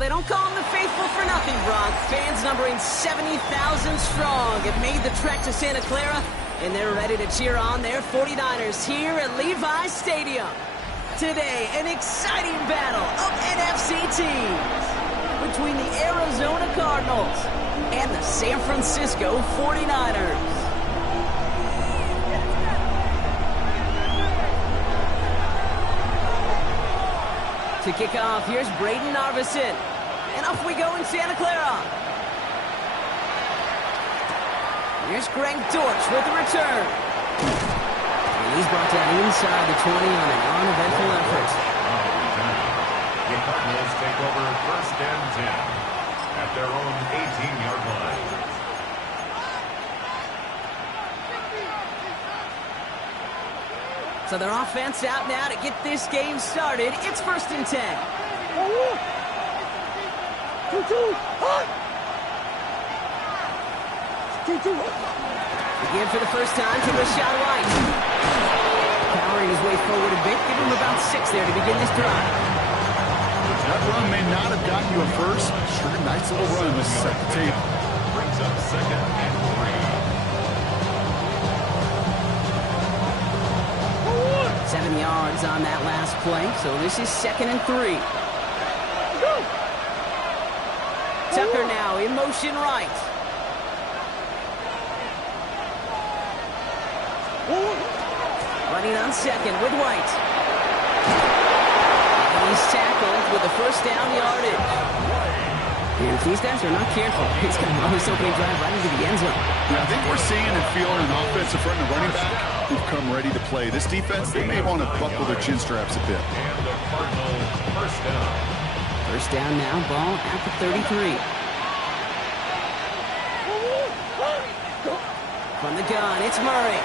they don't call them the faithful for nothing, Brock. Fans numbering 70,000 strong have made the trek to Santa Clara, and they're ready to cheer on their 49ers here at Levi's Stadium. Today, an exciting battle of NFC teams between the Arizona Cardinals and the San Francisco 49ers. To kick off, here's Braden Narvison. And off we go in Santa Clara. Here's Greg Dortch with the return. And he's brought down inside the 20 on an uneventful effort. The Cardinals take over 1st and 10 at their own 18-yard line. So their offense out now to get this game started. It's 1st and 10. Again for the first time to Rashad White. Powering his way forward a bit. Give him about 6 there to begin this drive. That run may not have gotten you a first. Sure, nice little run to set the table. Brings up 2nd and 3. 7 yards on that last play, so this is 2nd and 3. Tucker now in motion right. Running on 2nd with White. And he's tackled with the 1st down yardage. And if these guys are not careful, he's going to run this opening drive right into the end zone. Yeah, I think we're seeing and feeling an offensive front and running back who've come ready to play. This defense, they may want to buckle their chin straps a bit. And the Cardinals 1st down. 1st down now, ball at the 33. From the gun, it's Murray.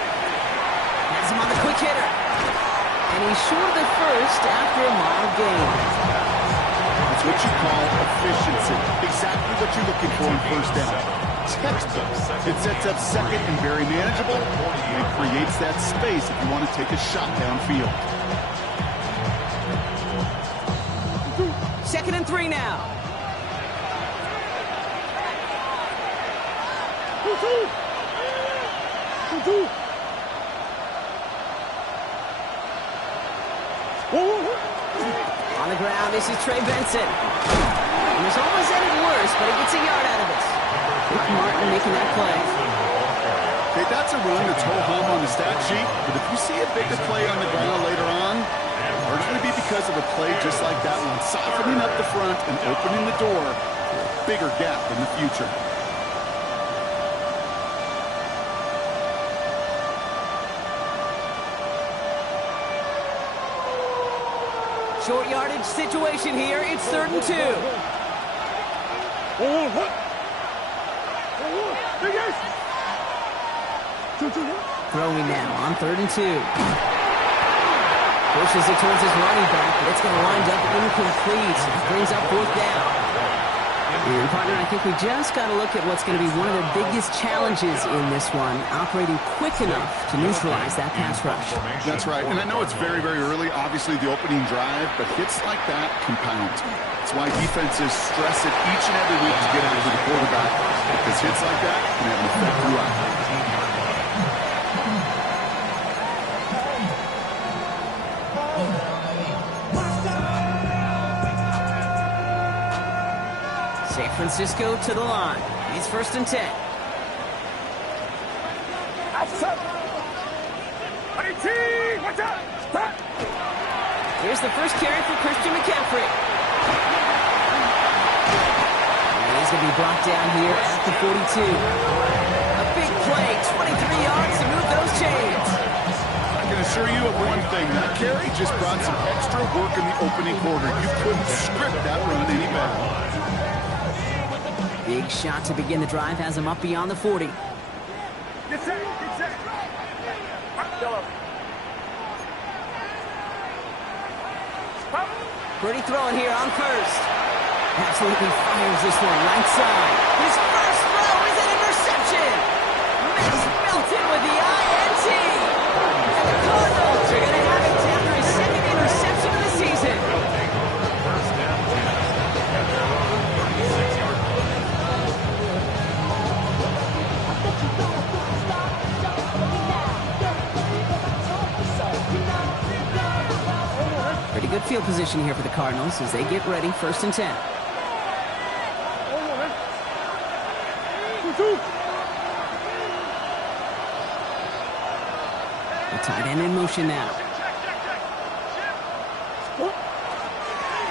Has him on the quick hitter. And he's short of the first after a mild gain. It's what you call efficiency. Exactly what you're looking for in 1st down. Textbook. It sets up 2nd and very manageable, and it creates that space if you want to take a shot downfield. 2nd and 3 now. On the ground, this is Trey Benson. And there's almost ended worse, but he gets a yard out of it. Rick Martin making that play. Okay, that's a run that's ho-hum on the stat sheet, but if you see a bigger play on the ground later on, largely be because of a play just like that one, softening up the front and opening the door for a bigger gap in the future. Short yardage situation here. It's 3rd and 2. Throwing now on 3rd and 2. Pushes it towards his running back, but it's going to wind up incomplete. Brings up 4th down. And partner, I think we just got to look at what's going to be one of the biggest challenges in this one, operating quick enough to neutralize that pass rush. That's right, and I know it's very, very early, obviously the opening drive, but hits like that compound. That's why defenses stress it each and every week to get after the quarterback, because hits like that can have an effect throughout. San Francisco to the line. It's 1st and 10. Here's the first carry for Christian McCaffrey. And he's going to be brought down here at the 42. A big play, 23 yards to move those chains. I can assure you of one thing. That carry just brought some extra work in the opening quarter. You couldn't script that run any better. Big shot to begin the drive has him up beyond the 40. Pretty throwing here on 1st. Absolutely fires this one right side. His first throw is an interception. Melton with the INT. And the Cardinals are going to have it after his 2nd interception of the season. field position here for the Cardinals as they get ready, 1st and 10. The tight end in motion now.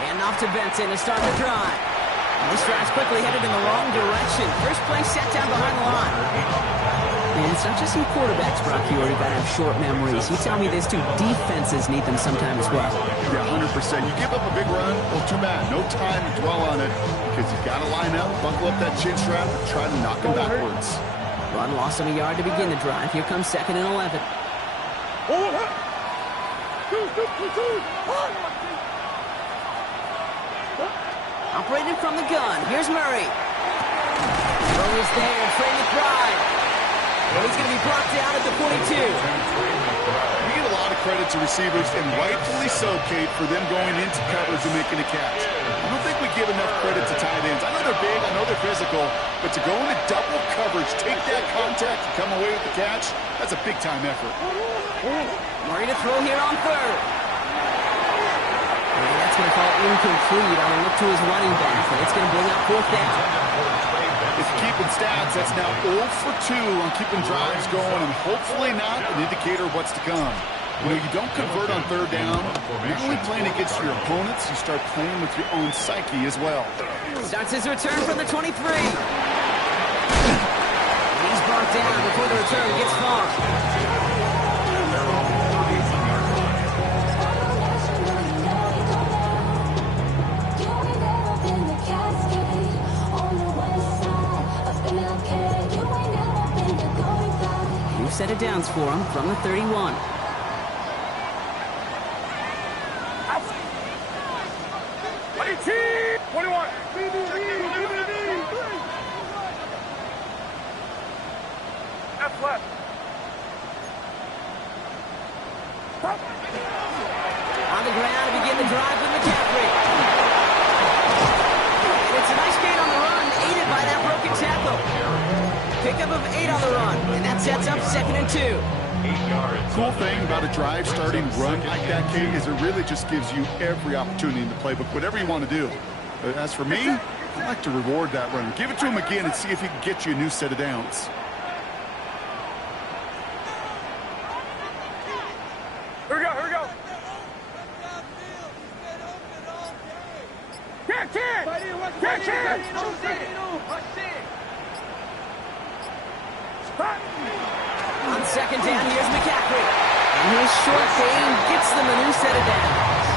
And off to Benson to start the drive. And this drive's quickly headed in the wrong direction. First play set down behind the line. And it's not just some quarterbacks, Brock. You already got to have short memories. You tell me this too. Defenses need them sometime as well. Yeah, 100%. You give up a big run, well, too bad. No time to dwell on it because you've got to line up, buckle up that chin strap, and try to knock them backwards. Run loss of a yard to begin the drive. Here comes 2nd and 11. Operating from the gun. Here's Murray. Throw is there. Trey McBride. And he's going to be brought down at the 42. We get a lot of credit to receivers, and rightfully so, Kate, for them going into coverage and making a catch. I don't think we give enough credit to tight ends. I know they're big, I know they're physical, but to go into double coverage, take that contact, and come away with the catch, that's a big-time effort. Murray to throw here on 3rd. And that's going to fall incomplete on a look to his running back, and it's going to bring up 4th down. If you're keeping stats, that's now 0 for 2 on keeping drives going, and hopefully not an indicator of what's to come. You know, you don't convert on 3rd down. Not only playing against your opponents, you start playing with your own psyche as well. Starts his return from the 23. He's brought down before the return gets far. New set of downs for him from the 31. On the ground to begin the drive with McCaffrey. And it's a nice gain on the run, aided by that broken tackle. Pickup of 8 on the run, and that sets up 2nd and 2. 8 yards. Cool thing about a drive starting run like that, Kate, is it really just gives you every opportunity in the playbook, whatever you want to do. But as for me, I like to reward that run. Give it to him again and see if he can get you a new set of downs. Here we go, here we go. Catch it! Catch it! On 2nd down, here's McCaffrey. And his short gain gets them a new set of downs.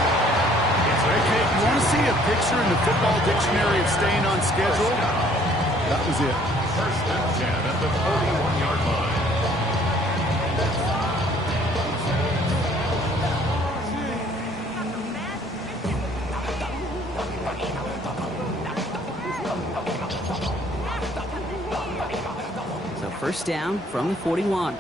Hey, Kate, you want to see a picture in the football dictionary of staying on schedule? That was it. 1st and 10 at the 41-yard line. So 1st down from the 41.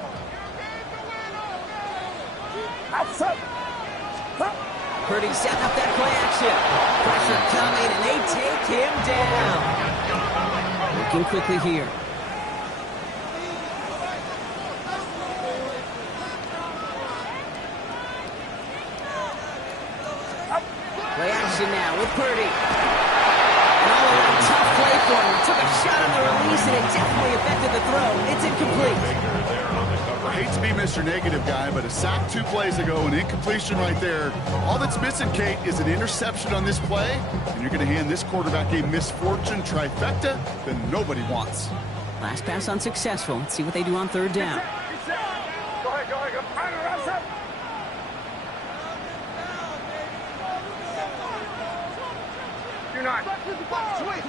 Purdy setting up that play action. Pressure coming, and they take him down. Looking quickly here. Play action now with Purdy. And all around tough play for him. Took a shot on the release, and it definitely affected the throw. It's incomplete. I hate to be Mr. Negative guy, but a sack 2 plays ago, an incompletion right there. All that's missing, Kate, is an interception on this play, and you're going to hand this quarterback a misfortune trifecta that nobody wants. Last pass unsuccessful. Let's see what they do on 3rd down. Go ahead, go ahead. You're not. Twitch.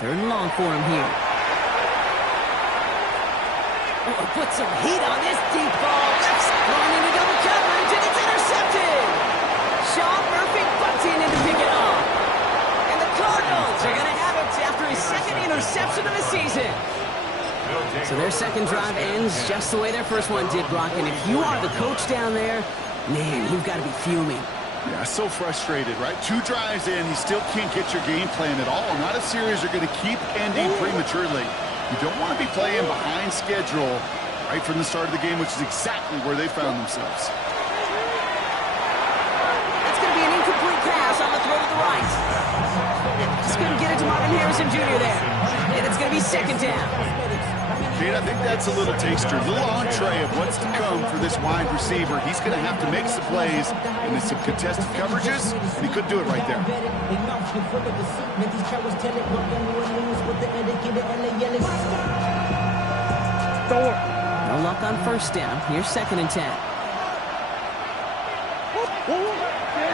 Third and long for him here. Oh, put some heat on this deep ball. Left thrown into double coverage, and it's intercepted. Sean Murphy bunting in to pick it off. And the Cardinals are going to have it after his 2nd interception of the season. So their 2nd drive ends just the way their 1st one did, Brock. And if you are the coach down there, man, you've got to be fuming. Yeah, so frustrated, right? 2 drives in, you still can't get your game plan at all. Not a series you're going to keep ending prematurely. You don't want to be playing behind schedule right from the start of the game, which is exactly where they found themselves. It's going to be an incomplete pass on the throw to the right. Just couldn't get it to Marvin Harrison Jr. there. And it's going to be second down. Kate, I think that's a little taster, a little entree of what's to come for this wide receiver. He's going to have to make some plays into some contested coverages, and he could do it right there. No luck on first down. Here's second and 10. Out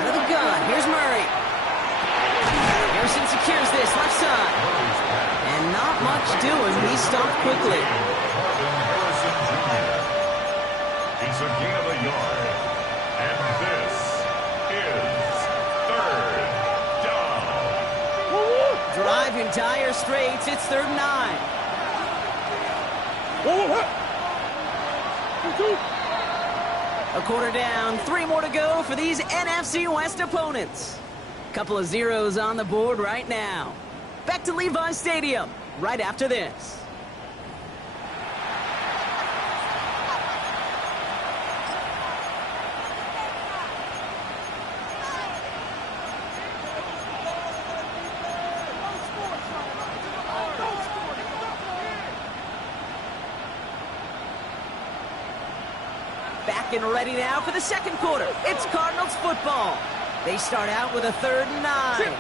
of the gun. Here's Murray. Harrison secures this left side. And not much doing. He stopped quickly. Harrison Jr. He's a gain of a yard. And this is third down. Drive in dire straits. It's 3rd and 9. A quarter down, 3 more to go for these NFC West opponents. Couple of zeros on the board right now. Back to Levi Stadium right after this. Back and ready now for the second quarter. It's Cardinals football. They start out with a 3rd and 9.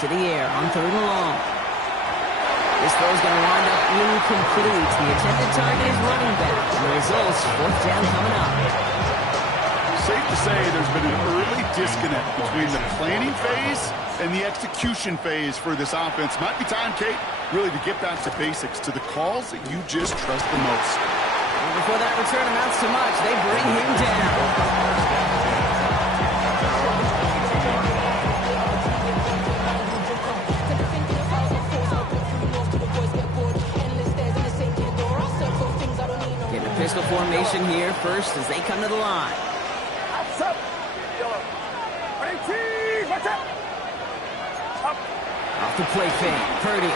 To the air on 3rd and long. This throw's going to wind up incomplete. The intended target is running back. And the results, 4th down coming up. Safe to say there's been an early disconnect between the planning phase and the execution phase for this offense. Might be time, Kate, really to get back to basics, to the calls that you just trust the most. And before that return amounts to much, they bring him down. Getting a pistol formation here first as they come to the line. Off the play fake, Purdy.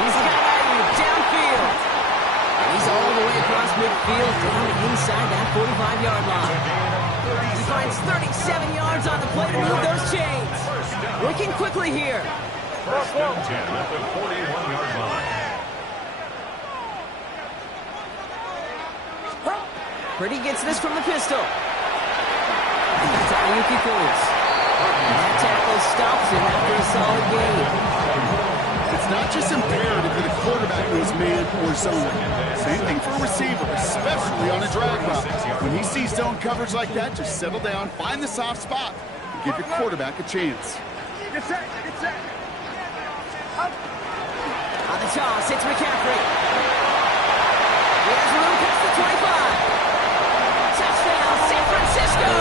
He's got Ayuk downfield. And he's all the way across midfield down inside that 45-yard line. He finds 37 yards on the play to move those chains. Working quickly here. First and 10 at the 41-yard line. Purdy gets this from the pistol. That's Ayuk goes. And that tackle stops him after a solid gain. It's not just imperative that a quarterback knows man or zone. Same thing for a receiver, especially on a drag route. When he sees zone coverage like that, just settle down, find the soft spot, and give your quarterback a chance. Get set, get set. On the toss, it's McCaffrey. He has room past the 25. Touchdown, San Francisco!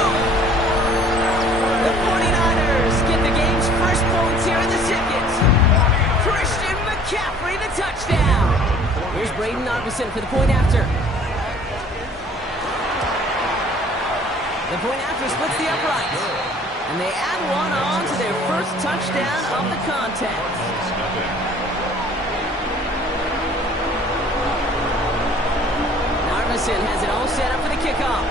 The 49ers get the game's first points here in the second. Christian McCaffrey, the touchdown. Here's Braden Arvison for the point after. The point after splits the uprights. And they add one on to their first touchdown of the contest. Arvison has it all set up for the kickoff.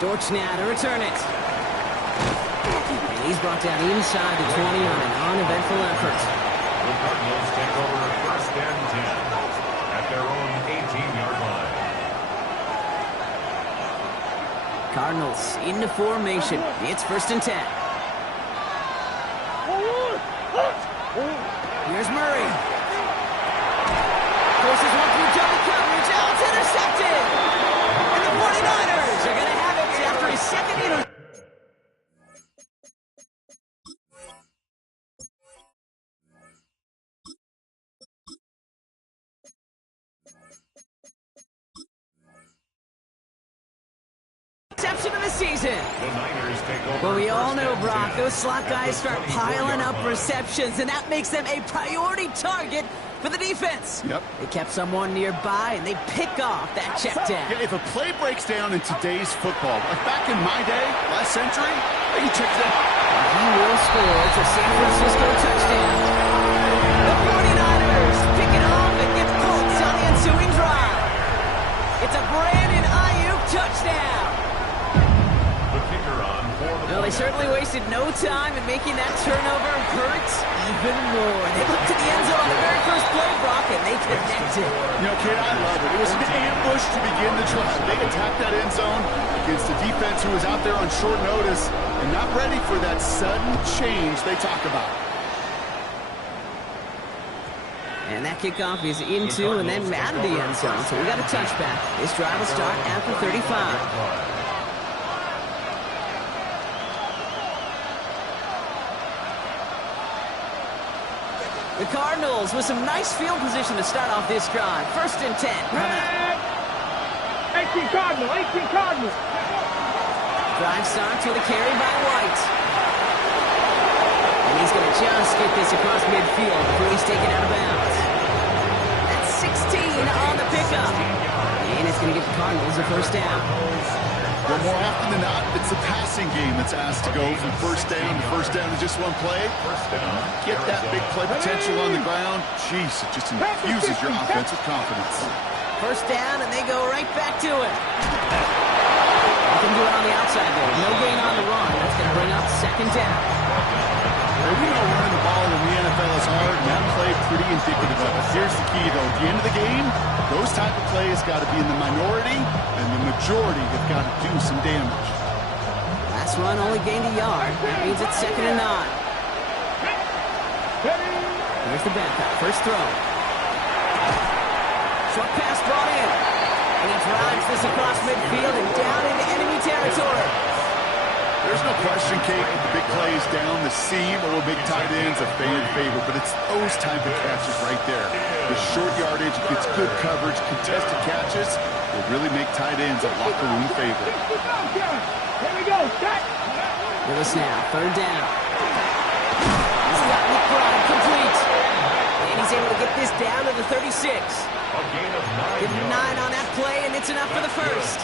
Dortch now to return it. And he's brought down inside the 20 on an uneventful effort. The Cardinals take over first and 10 at their own 18-yard line. Cardinals into formation. It's 1st and 10. Here's Murray. Forces one through double coverage. Oh, it's intercepted. And the 49ers are going to have it after his second interception of the season. The Niners Well, we all know, Brock, those slot guys start piling up receptions, and that makes them a priority target for the defense. Yep. They kept someone nearby, and they pick off that check down. Yeah, if a play breaks down in today's football, like back in my day, last century, he checks it out. He will score. It's a San Francisco touchdown. The 49ers pick it off and get points on the ensuing drive. It's a Brandon Ayuk touchdown. Well, they certainly wasted no time in making that turnover hurt even more. They looked to the end zone on the very first play, Brock, and they connected. You know, kid, I love it. It was an ambush to begin the drive. They attacked that end zone against a defense who was out there on short notice and not ready for that sudden change they talk about. And that kickoff is into and then out of the end zone, so we got a touchback. This drive will start after 35. The Cardinals with some nice field position to start off this drive. 1st and 10. 18 Cardinals, 18 Cardinals. Drive starts with a carry by White. And he's going to just get this across midfield before he's taken out of bounds. That's 16 on the pickup. And it's going to give the Cardinals a first down. Well, more often than not, it's the passing game that's asked to go from first down to just one play. Get that big play potential on the ground. Jeez, it just infuses your offense with confidence. First down, and they go right back to it. They can do it on the outside there. No gain on the run. That's going to bring up 2nd down. Well, we know running the ball in the NFL is hard, and that play pretty indicative of it. Here's the key, though. At the end of the game, those type of plays got to be in the minority, and the majority have got to do some damage. Last run only gained a yard. That means it's 2nd and 9. There's the backup. First throw. Short pass brought in. And he drives this across midfield and down into enemy territory. There's no question, Kate, the big plays down the seam or big tight ends a fan favorite, but it's those type of catches right there. The short yardage, gets good coverage, contested catches will really make tight ends a locker room favorite. Here we go, set. With us now, 3rd down. This is out McBride, complete. And he's able to get this down to the 36. Give him 9 on that play, and it's enough for the first.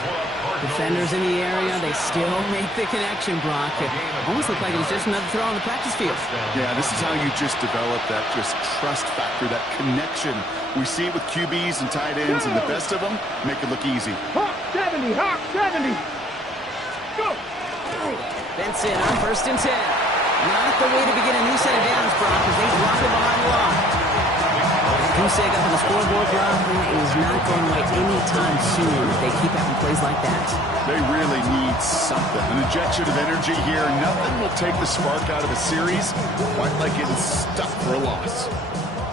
Defenders in the area, they still make the connection, Brock. It almost looked like it was just another throw on the practice field. Yeah, this is how you just develop that just trust factor, that connection. We see it with QBs and tight ends, and the best of them make it look easy. Hawk 70, Hawk 70. Go. Benson on 1st and 10. Not the way to begin a new set of downs, Brock, as they drop it behind the line. Husek up on the scoreboard, Brock, is not going away anytime soon if they keep having plays like that. They really need something. An injection of energy here. Nothing will take the spark out of a series quite like getting stuck for a loss.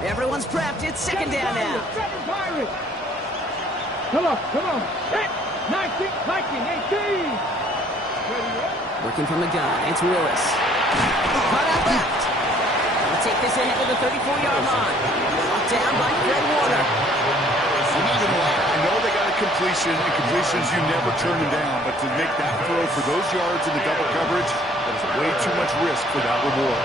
Everyone's prepped. It's 2nd down now. Come on. Set. 19, 18. Working from the gun. It's Willis. Cut out left. They'll take this ahead to the 34-yard line. Knocked down by Fred Warner. I'm not going to lie. I know they got a completion, and completions, you never turn them down. But to make that throw for those yards in the double coverage, that is way too much risk for that reward.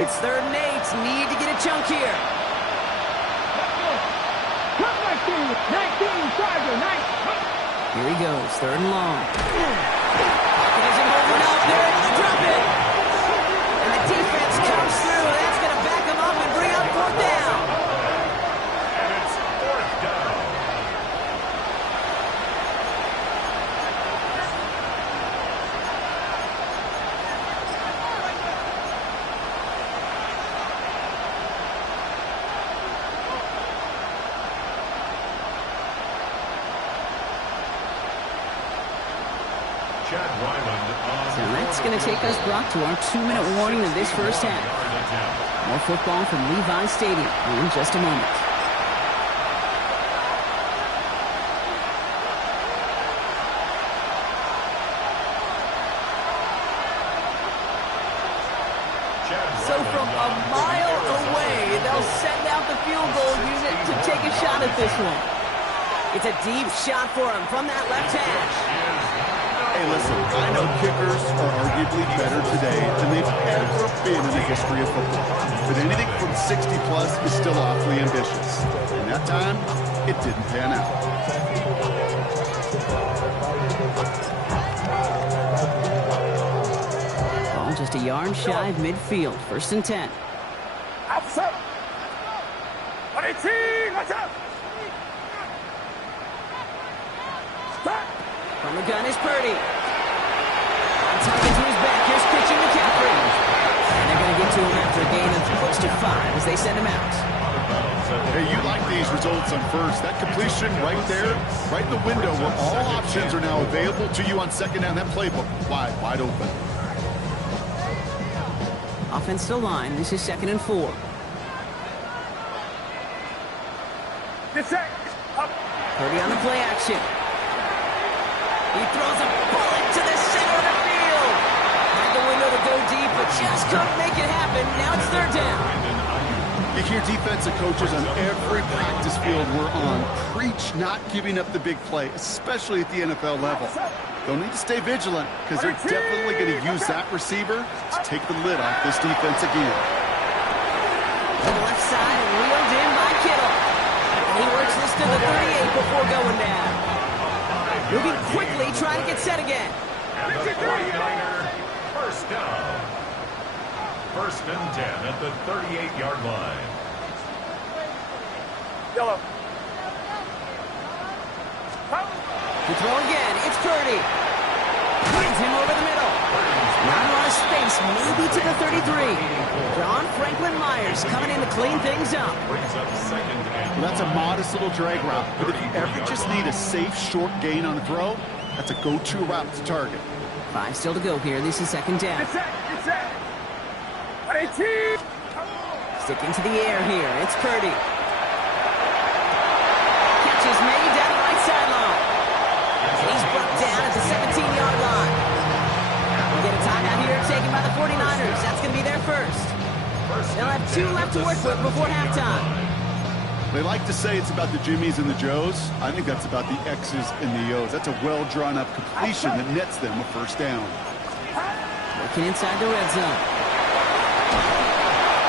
It's 3rd and 8. Need to get a chunk here. Come 19, Tiger, 19. Here he goes. 3rd and long. Pocket isn't moving up. They're able to drop it. And the defense comes through. That's going to back them up and bring up 4th down. And it's 4th down. So that's going to take us, Brock, to our 2-minute warning of this first half. More football from Levi Stadium in just a moment. So from a mile away, they'll send out the field goal unit to take a shot at this one. It's a deep shot for him from that left hash. Hey, listen, I know kickers are arguably better today than they've ever been in the history of football. But anything from 60-plus is still awfully ambitious. And that time, it didn't pan out. Ball just a yard shy of midfield. 1st and 10. Outside. 18, watch out. From the gun is Purdy. On target to his back. Here's Christian McCaffrey. And they're going to get to him after a gain of close to 5 as they send him out. Hey, you like these results on first. That completion right there, right in the window where all options are now available to you on 2nd down. That playbook wide open. Offensive line. This is 2nd and 4. Purdy on the play action. He throws a bullet to the center of the field. Had the window to go deep, but just couldn't make it happen. Now it's 3rd down. You hear defensive coaches on every practice field we're on preach not giving up the big play, especially at the NFL level. They'll need to stay vigilant because they're definitely going to use that receiver to take the lid off this defense again. To the left side and reeled in by Kittle. He works this to the 38 before going down. Moving quickly, trying to get set again. And the 49er, 1st down. 1st and 10 at the 38-yard line. Yellow. To throw again, it's Purdy. Finds him over the middle. Not a lot of space, maybe to the 33. John Franklin Myers coming in to clean things up. Brings up 2nd and Well, that's a modest little drag route, but if you ever just need a safe, short gain on a throw, that's a go-to route to target. 5 still to go here. This is 2nd down. Get set. 18. Sticking to the air here. It's Purdy. Catch is made down the right sideline. And he's brought down at the 17-yard line. We'll get a timeout here taken by the 49ers. That's going to be their first. They'll have 2 left to work with before halftime. They like to say it's about the Jimmies and the Joes. I think that's about the X's and the O's. That's a well-drawn-up completion that nets them a 1st down. Working inside the red zone.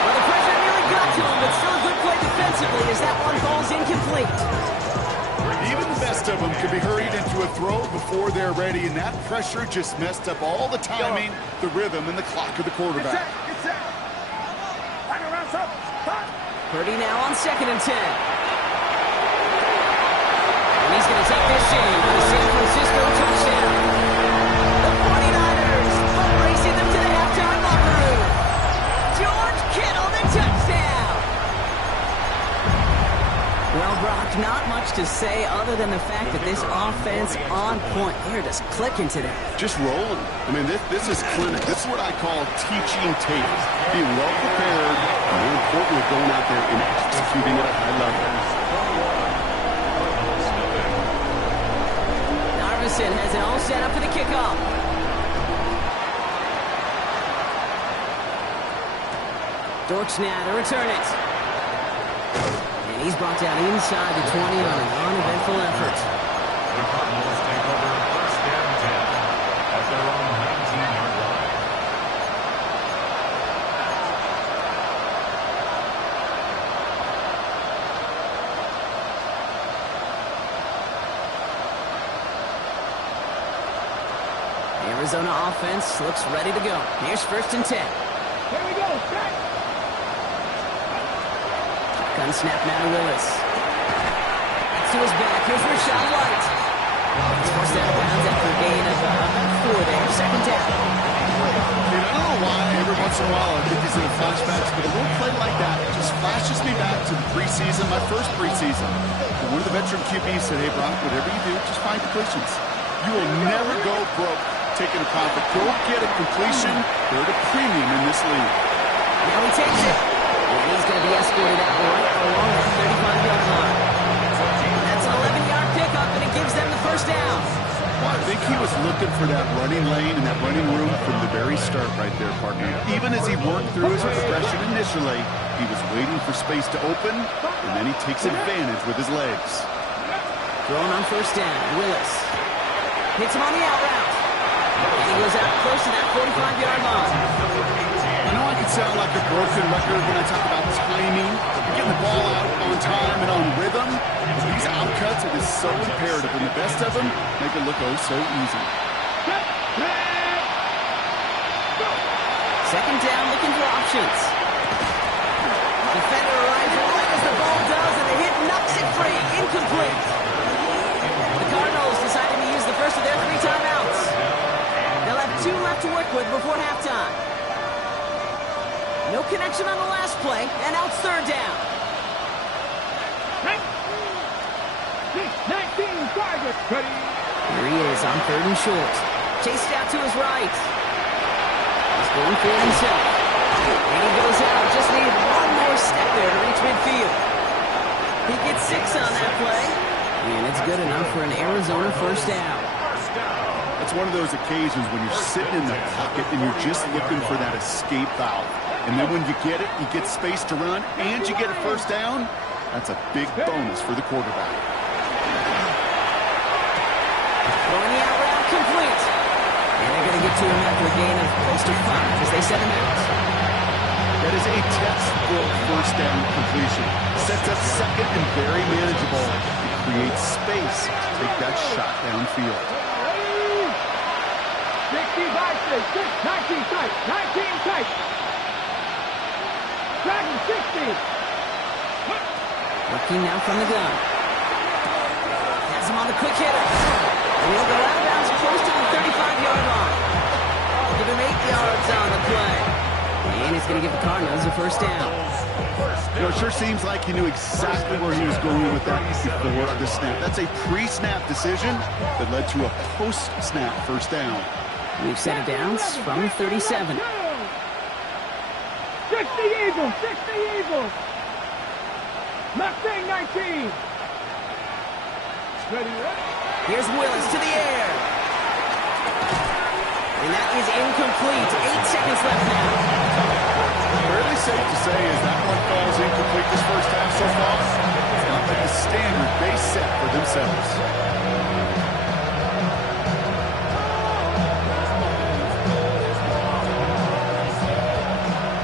Well, the pressure nearly got to him, but still a good play defensively as that one falls incomplete. Even the best of them could be hurried into a throw before they're ready, and that pressure just messed up all the timing, the rhythm, and the clock of the quarterback. Get set. Hang around, son. Purdy now on 2nd and 10. And he's going to take this in for the San Francisco touchdown. The 49ers foot racing them to the halftime locker room. George Kittle, the touchdown. Well, Brock, not much to say other than the fact that this offense on point. They're just clicking today. Just rolling. I mean, this is clinic. This is what I call teaching tape. Being well prepared, and more importantly, going out there and executing at a high level. Narvison has it all set up for the kickoff. Dortch now to return it. And he's brought down inside the 20 on an uneventful effort. the Cardinals take over 1st and 10 at their own 19-yard line. Arizona offense looks ready to go. Here's 1st and 10. Here we go. Back. Gun snap now to Willis. That's to his back. Here's Rashad White. He's forced out of bounds after a gain of about 4 there. 2nd down. I don't know why every once in a while I get these little flashbacks, but a little play like that just flashes me back to the preseason, my first preseason. And one of the veteran QBs said, hey, Brock, whatever you do, just find completions. You will never go broke taking a profit. Go get a completion. They're at a premium in this league. Now he takes it. And he's going to be escorted out right along the 35-yard line. That's an 11-yard pickup, and it gives them the 1st down. Well, I think he was looking for that running lane and that running room from the very start right there, partner. Even as he worked through his progression initially, he was waiting for space to open, and then he takes advantage with his legs. Throwing on first down. Willis hits him on the out route. And he goes out close to that 45-yard line. I know I can sound like a broken record when I talk about timing, getting the ball out on time and on rhythm. But these outcuts, it is so imperative, and the best of them make it look oh so easy. Second down, looking for options. Defender arrives right as the ball does, and the hit knocks it free. Incomplete. The Cardinals deciding to use the first of their 3 timeouts. They'll have 2 left to work with before halftime. No connection on the last play, and now it's third down. 19 targets. Ready. Here he is on third and short. Chased out to his right. He's going for it himself. And he goes out. Just needed one more step there to reach midfield. He gets 6 on that play. And it's good enough for an Arizona first down. It's one of those occasions when you're sitting in the pocket and you're just looking for that escape valve. And then when you get it, you get space to run, and you get a first down. That's a big bonus for the quarterback. Throwing the out route complete. And they're going to get to him after a gain of close to 5 as they set him out. That is a textbook first down completion. Sets up second and very manageable. It creates space to take that shot downfield. 65, 19 tight, 19 tight. Dragon 60. Working now from the gun. Has him on the quick hitter. And he'll go out of bounds close to the 35-yard line. Give him 8 yards on the play. And it's going to give the Cardinals a first down. You know, it sure seems like he knew exactly where he was going with that before the snap. That's a pre-snap decision that led to a post-snap first down. We've set it downs from 37. 60 Eagles, 60 Eagles. Mustang 19. Ready, ready. Here's Willis to the air. And that is incomplete. 8 seconds left now. Fairly safe to say as that one falls incomplete this first half so far. It's not like the standard they set for themselves.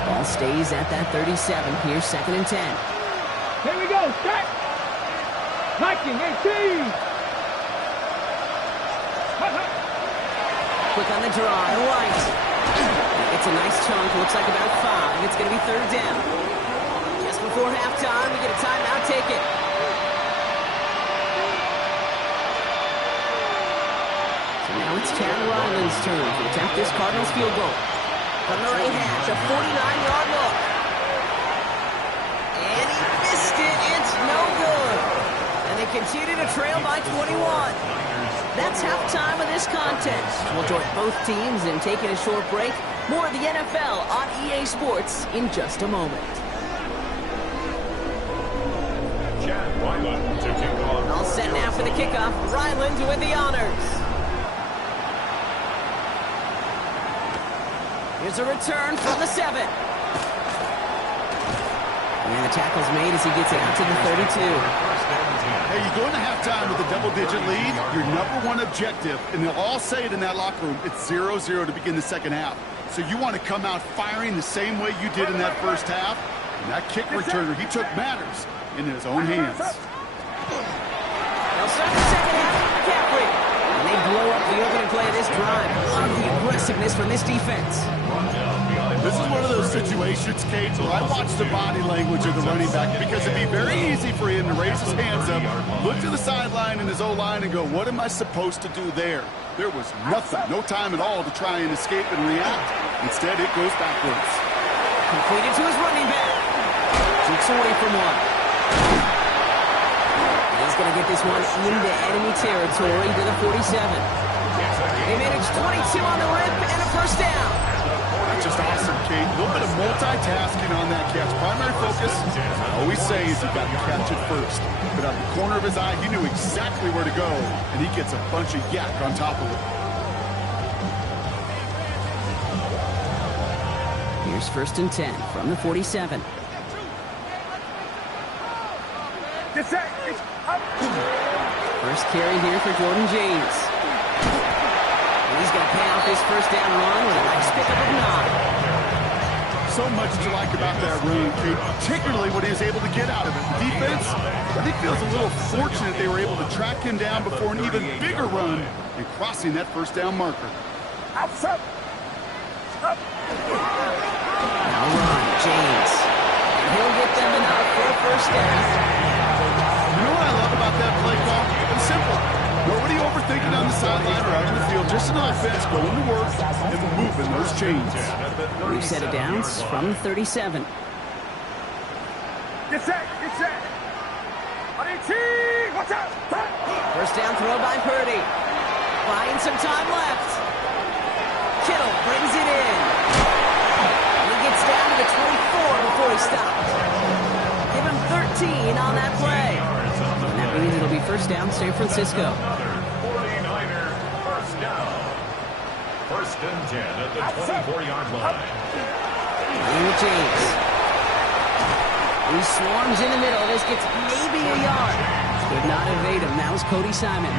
Ball stays at that 37. Here's 2nd and 10. Here we go, set. Viking 18. Quick on the draw, White. It's a nice chunk, looks like about 5. It's going to be third down. Just before halftime, we get a timeout, take it. So now it's Chad Ryland's turn to attempt this Cardinals field goal. From the right hash, a 49-yard look. And he missed it, it's no good. And they continue to trail by 21. That's halftime of this contest. We'll join both teams in taking a short break. More of the NFL on EA Sports in just a moment. Chad Ryland to kick off. All set now for the kickoff. Ryland with the honors. Here's a return from the 7. And the tackle's made as he gets it out to the 32. Hey, you go into halftime with a double-digit lead, your number one objective, and they'll all say it in that locker room, it's 0-0 to begin the second half. So you want to come out firing the same way you did in that first half. And that kick returner, he took matters in his own hands. They'll start the second half with McCaffrey. And they blow up the opening play of this drive. Love the aggressiveness from this defense. This is one of those situations, Kate, where I watch the body language of the running back because it'd be very easy for him to raise his hands up, look to the sideline in his O-line and go, what am I supposed to do there? There was nothing, no time at all to try and escape and react. Instead, it goes backwards. Completed to his running back. Takes away from one. He's going to get this one into enemy territory to the 47. They managed 22 on the rip and a first down. That's just awesome, Kate. A little bit of multitasking on that catch. Primary focus, I always say, is you got to catch it first. But out of the corner of his eye, he knew exactly where to go, and he gets a bunch of yak on top of it. Here's 1st and 10 from the 47. First carry here for Jordan James. And he's going to pay off this first down run with a nice pickup of 9. So much to like about that run, Kate, particularly what he was able to get out of it. The defense, I think, feels a little fortunate they were able to track him down before an even bigger run and crossing that first down marker. Outside. Up. Now run, James. And he'll get them enough for a first down. You know what I love about that play call? It's simple. Nobody overthinking on the sideline or out in the field. Just an offense going to work and moving those chains. We've set it downs from the 37. Get set. Get set. Watch out. First down throw by Purdy. Buying some time left. Kittle brings it in. And he gets down to the 24 before he stops. Give him 13 on that play. And that means it'll be first down San Francisco. 49er first down. First and 10 at the 24-yard line. Playing with James. He swarms in the middle. This gets maybe a yard. Could not evade him. That was Cody Simon.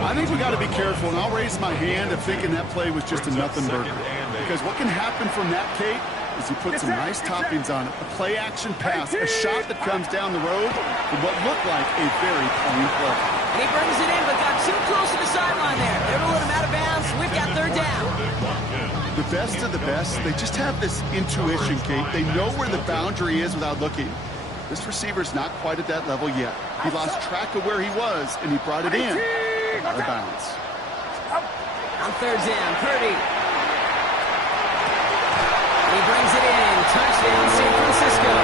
I think we got to be careful, and I'll raise my hand of thinking that play was just a nothing burger. Because what can happen from that, Kate, is he put some nice toppings on it. A play-action pass, a shot that comes down the road for what looked like a very plain play. And he brings it in, but got too close to the sideline there. They're going to let him out of bounds. We've got third down. The best of the best, they just have this intuition, Kate. They know where the boundary is without looking. This receiver's not quite at that level yet. He lost track of where he was, and he brought it in. Out of bounds. On third down, Purdy. And he brings it in. Touchdown, San Francisco.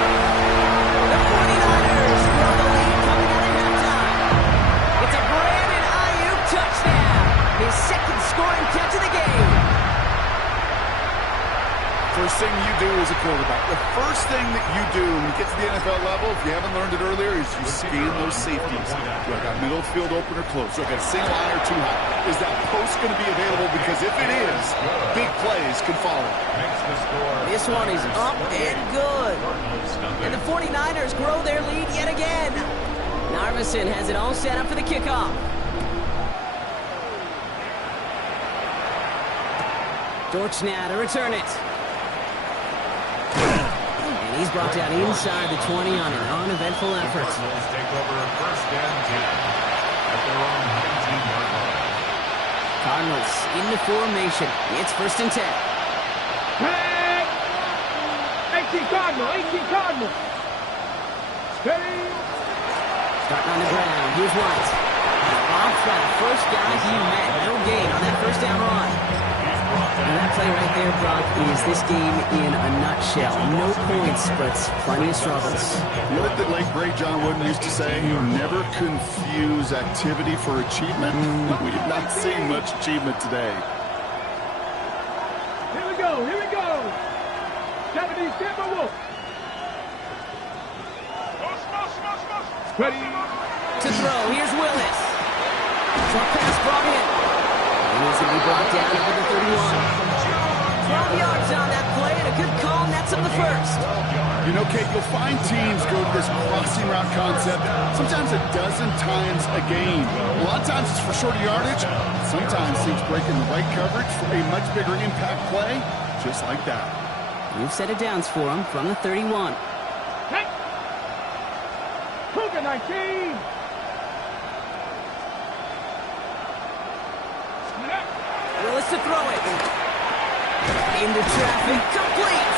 The 49ers grow the lead coming out of halftime. It's a Brandon Ayuk touchdown. His second scoring catch of the game. First thing you do as a quarterback, the first thing that you do when you get to the NFL level, if you haven't learned it earlier, is you scan those safeties. Do I got middle field open or close? Do I got a single eye or too high? Is that post going to be available? Because if it is, big plays can follow. This one is up and good. And the 49ers grow their lead yet again. Narvison has it all set up for the kickoff. Dortch now to return it. And he's brought down inside the 20 on an uneventful effort. Cardinals take over first and 10 at their own 19-yard line. Cardinals in the formation. It's first and 10. Hey! 18 Cardinal. 18 Cardinal. Steady. Starting on the ground. Here's White. Off that first guy he met. No gain on that first down run. And that play right there, Brock, is this game in a nutshell. No points, but plenty of struggles. What did the late great John Wooden used to say? You never confuse activity for achievement. We have not seen much achievement today. Here we go. Here we go. 70 Timber Wolf. Ready. To throw. Here's Willis. Short pass brought in. And he's going to be brought down over the 31. 12 yards on that play, and a good call nets him the first. You know, Kate, you'll find teams go to this crossing route concept sometimes a dozen times a game. A lot of times it's for shorter yardage. Sometimes teams break in the right coverage for a much bigger impact play, just like that. We've set it downs for him from the 31. Hey! Cougar 19. Willis to throw it. Into traffic, complete.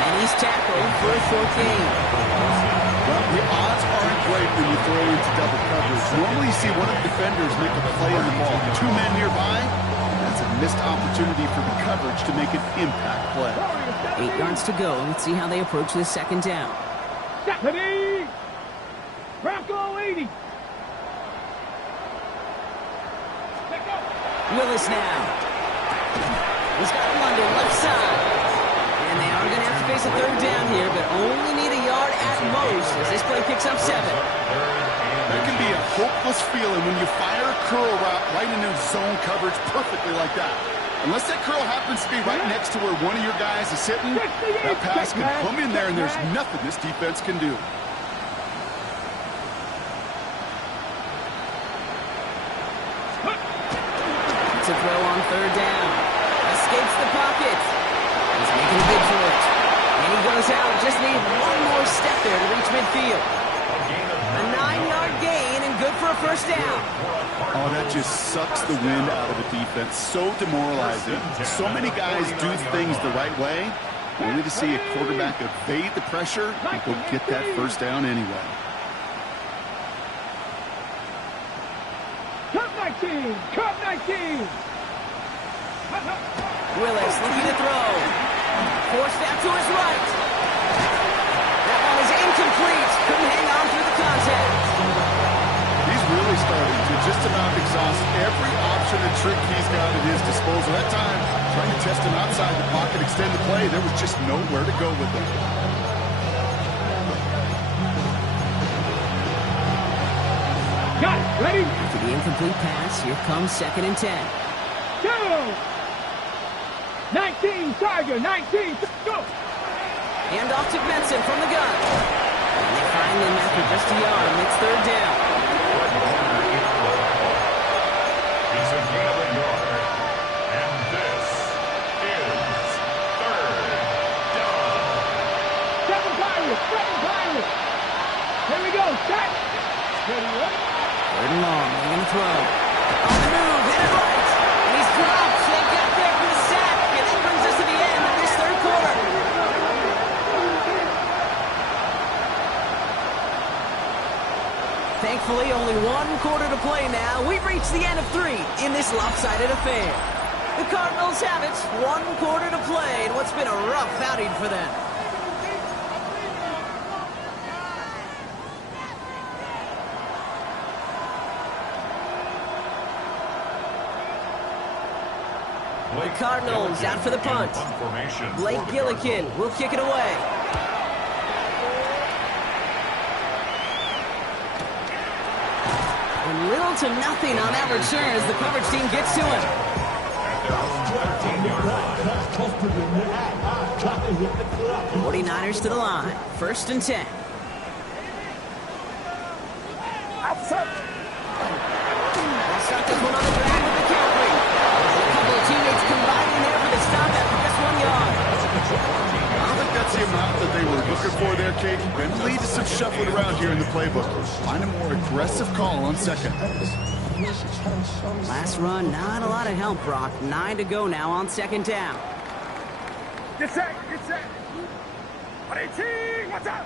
And he's tackled for a short gain. Well, the odds aren't great when you throw into double coverage. Normally you see one of the defenders make a play on the ball. Two men nearby, that's a missed opportunity for the coverage to make an impact play. 8 yards to go. Let's see how they approach this second down. Ready. Bronco 80. Willis now. He's got London left side. And they are going to have to face a third down here, but only need a yard at most as this play picks up 7. That can be a hopeless feeling when you fire a curl route right into zone coverage perfectly like that. Unless that curl happens to be right next to where one of your guys is sitting, that pass can come in there and there's nothing this defense can do. to throw on third down. Escapes the pocket. He's making good for it. And he goes out. Just need one more step there to reach midfield. A 9-yard gain and good for a first down. Oh, that just sucks the wind out of the defense. So demoralizing. So many guys do things the right way, only to see a quarterback evade the pressure and go get that first down anyway. Cut 19! Cut 19! Willis looking to throw. Forced out to his right. That one is incomplete. Couldn't hang on through the contact. He's really starting to just about exhaust every option and trick he's got at his disposal. That time, trying to test him outside the pocket, extend the play, there was just nowhere to go with it. Got it. Ready? After the incomplete pass, here comes 2nd and 10. Go! 19, Tiger, 19, go! Hand off to Benson from the gun. And they find him after just a yard, and it's third down. He's a gain of a yard. And this is third down. Seven Pirates! Here we go, set! Ready, up? Third and long, they're going to throw. On the move, hit it right. And he's dropped. They got there for the sack. And that brings us to the end of this third quarter. Thankfully, only one quarter to play now. We've reached the end of 3 in this lopsided affair. The Cardinals have it. 1 quarter to play in what's been a rough outing for them. The Cardinals out for the punt. Blake Gillikin will kick it away. And little to nothing on that return as the coverage team gets to him. 49ers to the line. 1st and 10. They'll start this one on the ground with the McCaffrey. A couple of teammates combining there for the stop after just 1 yard. I don't think that's the amount that they were looking for there, Kate. Going to lead to some shuffling around here in the playbook. Find a more aggressive call on 2nd. Last run, not a lot of help, Brock. 9 to go now on 2nd down. Get set, get set! 18, what's up?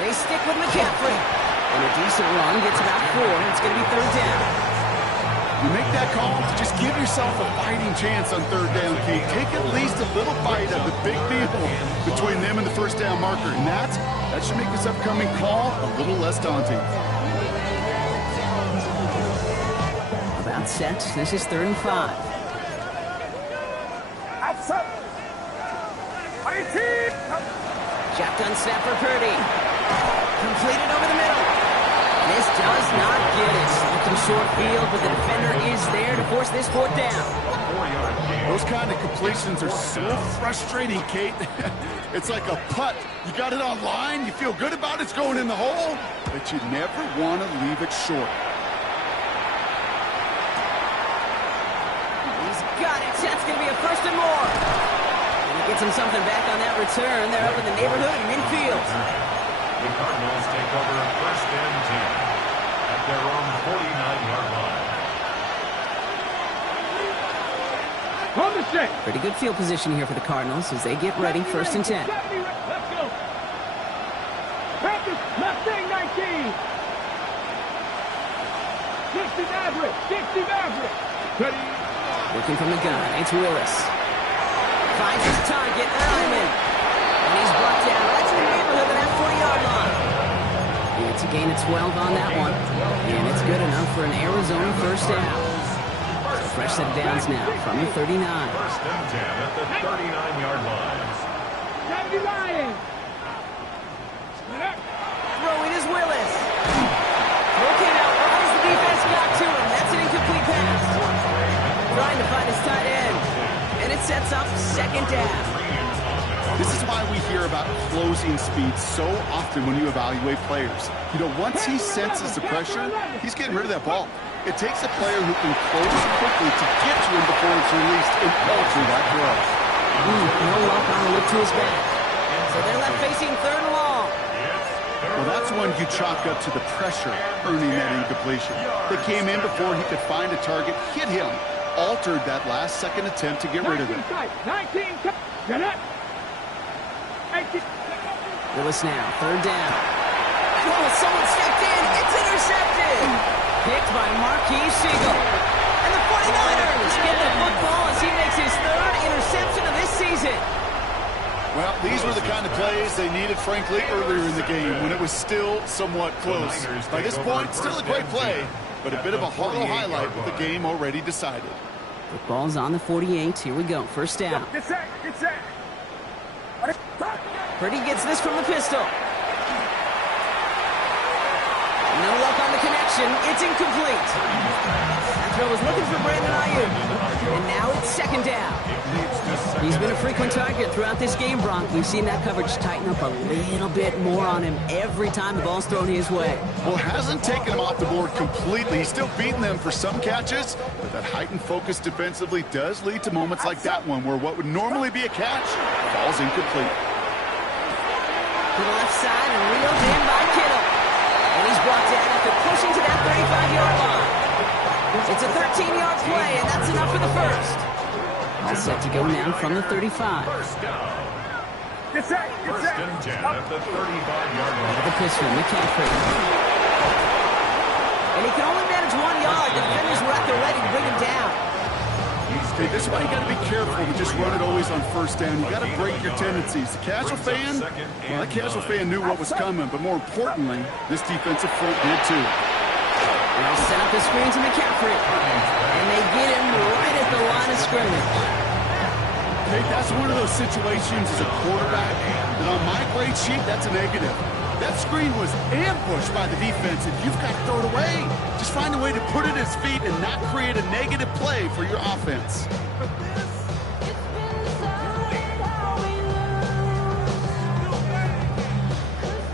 They stick with McCaffrey. And a decent run gets about 4. It's going to be 3rd down. You make that call, just give yourself a fighting chance on 3rd down, Kate. Take at least a little bite of the big deal between them and the 1st down marker. And that should make this upcoming call a little less daunting. About set. This is 3rd and 5. Outside! 18! Shotgun snap for Purdy. Completed over the middle. This does not get it. Looking short field, but the defender is there to force this 4th down. Those kind of completions are so frustrating, Kate. It's like a putt. You got it on line, you feel good about it's going in the hole, but you never want to leave it short. He's got it. That's going to be a 1st and more. And he gets him something back on that return. They're up in the neighborhood in midfield. The Cardinals take over 1st and 10 at their own 49-yard line. On the set! Pretty good field position here for the Cardinals as they get ready. 1st and 10. Let's go! Practice, Mustang 19! 60 Maverick! 60 Maverick! Ready? Looking from the gun. It's Willis. Finds his target, Ehrlichman. And he's brought down right to the neighborhood of that 40-yard line. And it's a gain of 12 on that one. And it's good enough for an Arizona 1st down. Fresh set of downs now from the 39. 1st and 10 at the 39-yard line. 70 Lions! Throwing is Willis. Looking out. As the defense got to him. That's an incomplete pass. Trying to find his tight end. And it sets up 2nd down. This is why we hear about closing speed so often when you evaluate players. You know, once he senses the pressure, he's getting rid of that ball. It takes a player who can close quickly to get to him before it's released and alter that throw. No luck on a look to his back. So they're left facing third and long. Well, that's one you chalk up to the pressure earning that incompletion. They came in before he could find a target, hit him, altered that last-second attempt to get rid of it. 19, get it. Lewis now, third down. Oh, someone stepped in. It's intercepted. Picked by Marquise Siegel. And the 49ers get the football as he makes his third interception of this season. Well, these were the kind of plays they needed, frankly, earlier in the game when it was still somewhat close. By this point, still a great play, but a bit of a hollow highlight with the game already decided. Football's on the 48. Here we go. First down. Get set, get set. Purdy gets this from the pistol. No luck on the connection. It's incomplete. That throw was looking for Brandon Ayuk. And now it's second down. He's been a frequent target throughout this game, Bronk. We've seen that coverage tighten up a little bit more on him every time the ball's thrown his way. Well, hasn't taken him off the board completely. He's still beating them for some catches, but that heightened focus defensively does lead to moments like that one where what would normally be a catch falls incomplete. To the left side and reeled in by Kittle. And he's brought down after pushing to that 35-yard line. It's a 13-yard play, and that's enough for the first. All set to go now from the 35. First down. Get set, get First set. and 10 at the 35-yard Out of line. the pistol, McCaffrey. And he can only manage 1 yard. The defenders were at the ready to bring him down. Hey, this is why you got to be careful to just run it always on first down. You got to break your tendencies. The casual fan, well, that casual fan knew what was coming, but more importantly, this defensive front did too. They'll set up the screen to McCaffrey. And they get him right at the line of scrimmage. Hey, that's one of those situations as a quarterback that on my grade sheet, that's a negative. That screen was ambushed by the defense, and you've got to throw it away. Just find a way to put it at his feet and not create a negative play for your offense.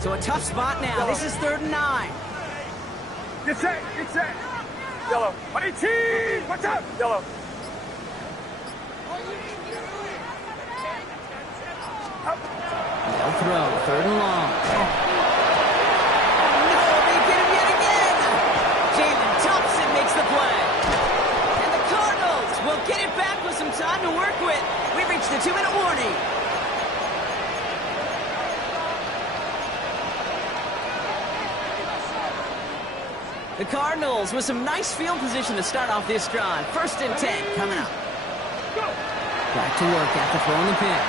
So a tough spot now. This is 3rd and 9. Get set, get set. Yellow. 18, watch out. Yellow. They'll throw, 3rd and long. No, they get him yet again. Jalen Thompson makes the play. And the Cardinals will get it back with some time to work with. We've reached the 2-minute warning. The Cardinals with some nice field position to start off this drive. 1st and 10 coming up. Back to work after throwing the pick.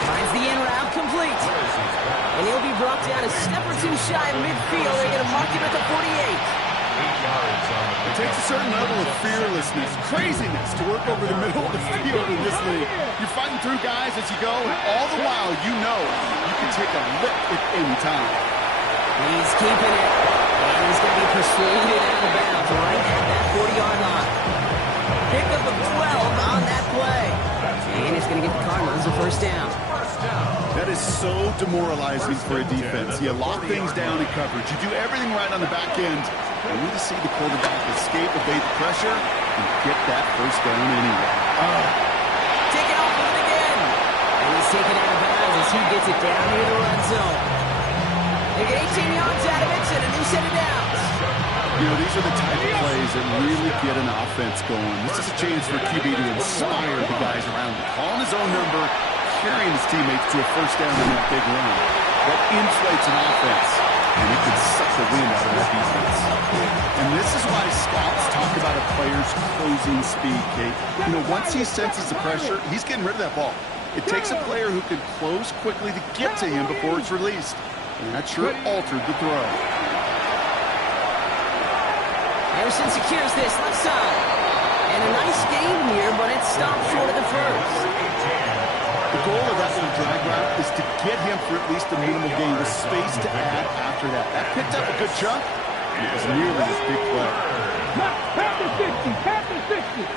Finds the in route complete. And he'll be brought down a step or two shy of midfield. They're going to mark him at the 48. 8 yards on the It takes a certain level of fearlessness, craziness to work over the middle of the field in this league. You're fighting through guys as you go, and all the while you know you can take a lick at any time. He's keeping it. And he's going to be persuaded out of bounds right at that 40-yard line. Pickup of 12 on that play. And it's going to get the Cardinals a 1st down. That is so demoralizing for a defense. You lock things down in coverage. You do everything right on the back end. And we just see the quarterback escape, evade the pressure, and get that 1st down anyway. Taking off with it again. And he's taken out of bounds as he gets it down near the red zone. They get 18 yards out of it and a new set of downs. You know, these are the type of plays that really get an offense going. This is a chance for QB to inspire the guys around him. Calling his own number, carrying his teammates to a 1st down in that big run. That inflates an offense, and it can suck the wind out of that defense. And this is why scouts talk about a player's closing speed, Kate. You know, once he senses the pressure, he's getting rid of that ball. It takes a player who can close quickly to get to him before it's released. And that sure altered the throw. Anderson secures this left side. And a nice gain here, but it stopped short of the 1st. The goal of that little drag route is to get him for at least a minimal gain with space to add after that. That picked up a good chunk, and it was nearly this big play. Past the 50, past the 50.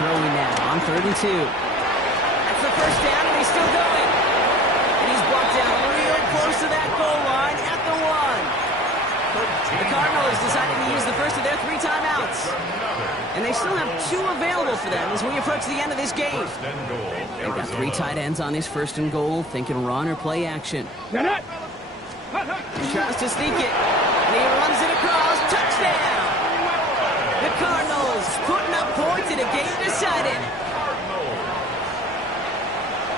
Throwing now. On 3rd and 2. That's the first down, and he's still going. And he's brought down real close to that goal line at the 1. The Cardinals decided to use the first of their 3 timeouts. And they still have 2 available for them as we approach the end of this game. They've got 3 tight ends on this 1st and goal, thinking run or play action. He tries to sneak it, and he runs it across. Touchdown! The Cardinals putting up points in a game decided.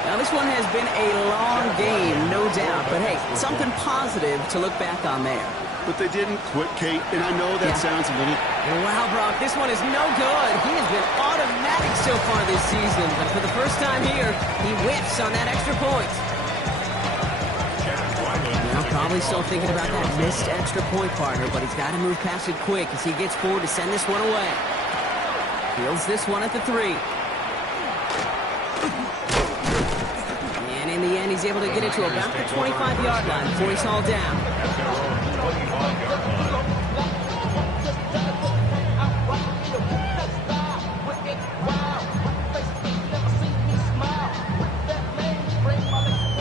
Now, this one has been a long game, no doubt. But, hey, something positive to look back on there. But they didn't quit, Kate, and I know that sounds a little... Wow, Brock, this one is no good. He has been automatic so far this season, but for the first time here, he whiffs on that extra point. Now, probably still thinking about that missed extra point, partner, but he's got to move past it quick as he gets forward to send this one away. Fields this one at the 3. And in the end, he's able to get it to about the 25-yard line before he's hauled down.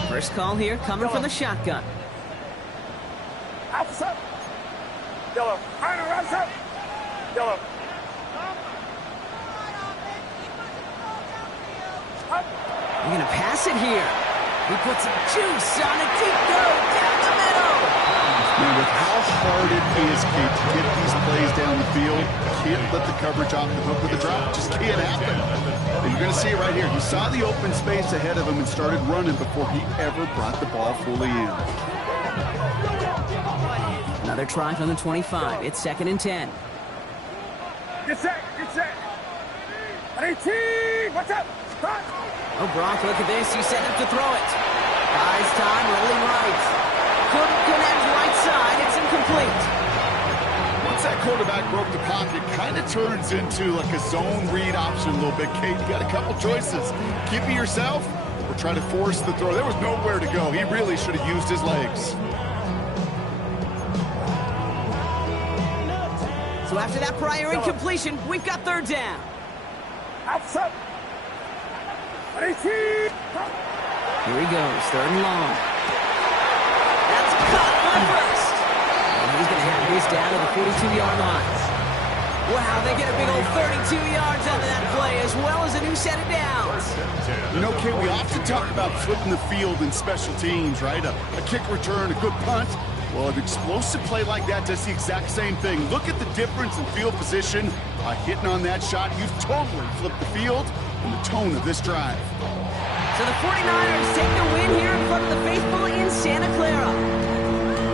First call here coming from the shotgun. Outside. Yellow. Outside. Yellow. We're going to pass it here. He puts some juice on a deep go down the middle. And with how hard it is, Kate, to get these plays down the field, can't let the coverage off the hook with a drop. Just can't happen. And you're going to see it right here. He saw the open space ahead of him and started running before he ever brought the ball fully in. Another try from the 25. It's 2nd and 10. Get set. Get set. 18. Watch out. Stop. Oh, Brock, look at this. He's setting up to throw it. Buys time, rolling right. Couldn't connect right side. It's incomplete. Once that quarterback broke the pocket, kind of turns into like a zone read option a little bit, Kate. You got a couple choices. Keep it yourself or try to force the throw. There was nowhere to go. He really should have used his legs. So after that prior incompletion, we've got 3rd down. Outside. 18. Here he goes, 3rd and long. That's caught for the first. And he's going to have this down to the 42-yard line. Wow, they get a big old 32 yards out of that play, as well as a new set of downs. You know, Kate, we often talk about flipping the field in special teams, right? A kick return, a good punt. Well, an explosive play like that does the exact same thing. Look at the difference in field position. Hitting on that shot, you've totally flipped the field and the tone of this drive. So the 49ers take the win here in front of the faithful in Santa Clara.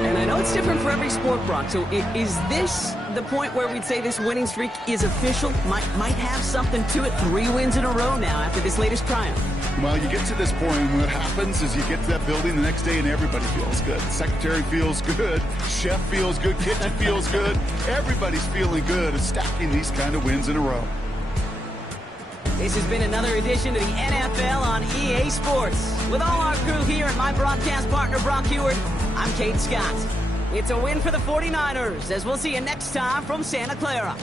And I know it's different for every sport, Brock. So is this the point where we'd say this winning streak is official? Might have something to it. 3 wins in a row now after this latest triumph. Well, you get to this point, and what happens is you get to that building the next day and everybody feels good. Secretary feels good, chef feels good, kitchen feels good. Everybody's feeling good at stacking these kind of wins in a row. This has been another edition of the NFL on EA Sports. With all our crew here and my broadcast partner, Brock Heward, I'm Kate Scott. It's a win for the 49ers, as we'll see you next time from Santa Clara.